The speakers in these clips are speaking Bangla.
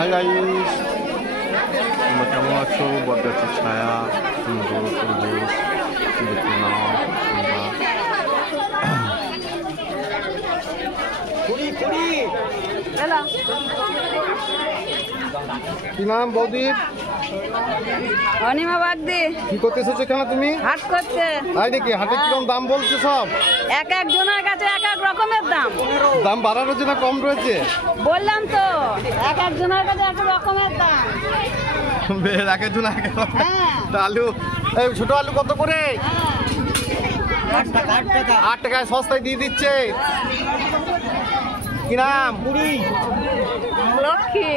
হাই গাইস, তোমরা কেমন আছো? বটগাছের ছায়া, সুন্দর পরিবেশ দেখে নাও তোমরা। কি নাম বৌদির? অনিমা বাগদি। কি করতে এসেছো এখানে তুমি? হাট করতে। তাই নাকি? হাটে কিরকম দাম বলছে সব? এক একজনের কাছে এক এক রকমের দাম। দাম বাড়া রয়েছে না কম রয়েছে? বললাম তো, এক একজনের কাছে এক রকমের দাম। বেশ, এক একজন এক এক রকম। হ্যাঁ। আলু, এই ছোট আলু কত করে? 8 টাকা। 8 টাকায় সস্তায় দিয়ে দিচ্ছে। কি নাম? লক্ষ্মী।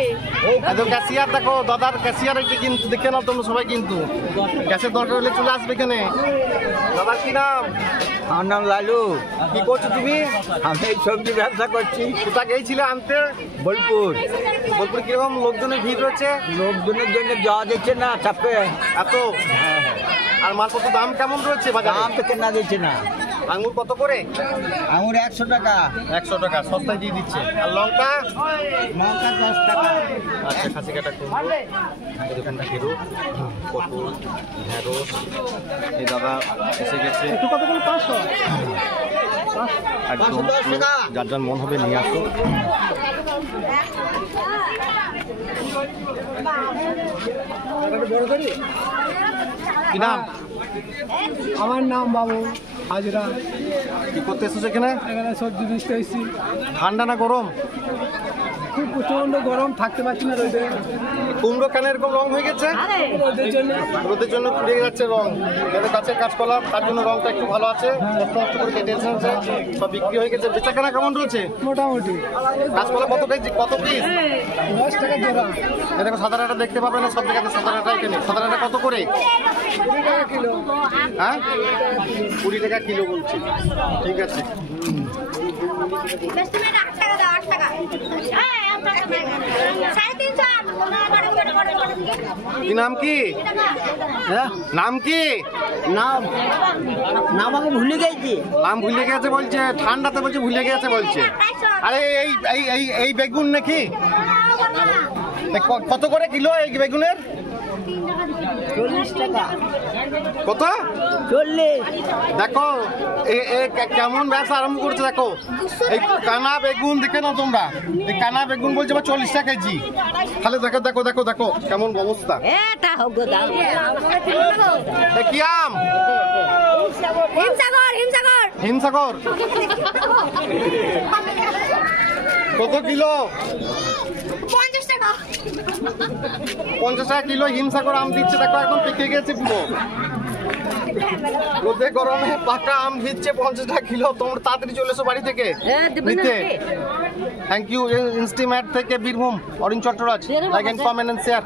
একদম ক্যাশিয়ার দেখো, দাদার ক্যাশিয়ার একটু কিন্তু দেখে নাও তোমরা সবাই, কিন্তু গ্যাসের দরকার হলে চলে আসবে এখানে। দাদার কি নাম? আমার নাম লালু। কি করছো তুমি? আমি এই সবজি ব্যবসা করছি। কোথা গিয়েছিলে আনতে? বোলপুর। বোলপুর কিরকম লোকজনের ভিড় রয়েছে? লোকজনের জন্য যাওয়া দিচ্ছে না, চাপে। এত? আর মালপত্র দাম কেমন রয়েছে বাজারে? দাম তো কেনা দিচ্ছে না। আঙুর কত করে? আঙুর 100 টাকা। 100 টাকা সস্তায় দিয়ে দিচ্ছে। আর লঙ্কা? লঙ্কা 10 টাকা। আচ্ছা, খাসি কাটা কুমড়ো, এই দোকানটা হিরো, পটল, ঢেঁড়স। এই দাদা এসে গেছে। কত করে? 500। একদম 510 টাকা। যার যার মন হবে নিয়ে আসো। কি নাম? আমার নাম বাবু হাজরা। কি করতে এসেছো এখানে? এখানে সবজি বেচতে এসেছি। ঠান্ডা না গরম? খুব প্রচন্ড গরম, থাকতে পারছি না রোদে। কুমড়ো কেন এরকম রং হয়ে গেছে? রোদের জন্য রোদের জন্য পুড়ে যাচ্ছে রং। যাদের গাছের কাঁচকলা, তার জন্য রংটা একটু ভালো আছে। কষ্ট কষ্ট করে কেটে এসেছে, সব বিক্রি হয়ে গেছে। বেচা কেনা কেমন রয়েছে? মোটামুটি কাঁচকলা কত কেজি, কত পিস? 10 টাকা জোড়া। এই দেখো সাদা ডাঁটা দেখতে পাবে না, সব জায়গাতে সাদা ডাঁটাই কেনে। সাদা ডাঁটা কত করে? 20 টাকা কিলো। হ্যাঁ, 20 টাকা কিলো বলছে। ঠিক আছে। কি নাম কি? হ্যাঁ? নাম কি? নাম আমি ভুলে গেছি। নাম ভুলে গেছে বলছে, ঠান্ডাতে বলছে ভুলে গেছে বলছে। আরে এই এই এই এই বেগুন নাকি? কত করে কিলো এই বেগুনের? 40 টাকা। কত? 40। দেখো কেমন ব্যবসা আরম্ভ করছে দেখো। এই কানা বেগুন দেখে নাও তোমরা। এই কানা বেগুন বলছে 40 টাকা কেজি। তাহলে দেখো দেখো দেখো দেখো কেমন অবস্থা। এটা হোক গো দাম। কি আম? হিমসাগর। হিমসাগর কত কিলো? 50 টাকা। 50 টাকা কিলো হিমসাগর আম দিচ্ছে। দেখো এখন পেকে গেছে পুরো। রোদে গরমে পাকা আম দিচ্ছে 50 টাকা কিলো। তোমরা তাড়াতাড়ি চলে এসো বাড়ি থেকে নিতে। থ্যাংক ইউ ইনস্টিম্যাট থেকে Birbhum, Arin Chattaraj. Like and comment and share.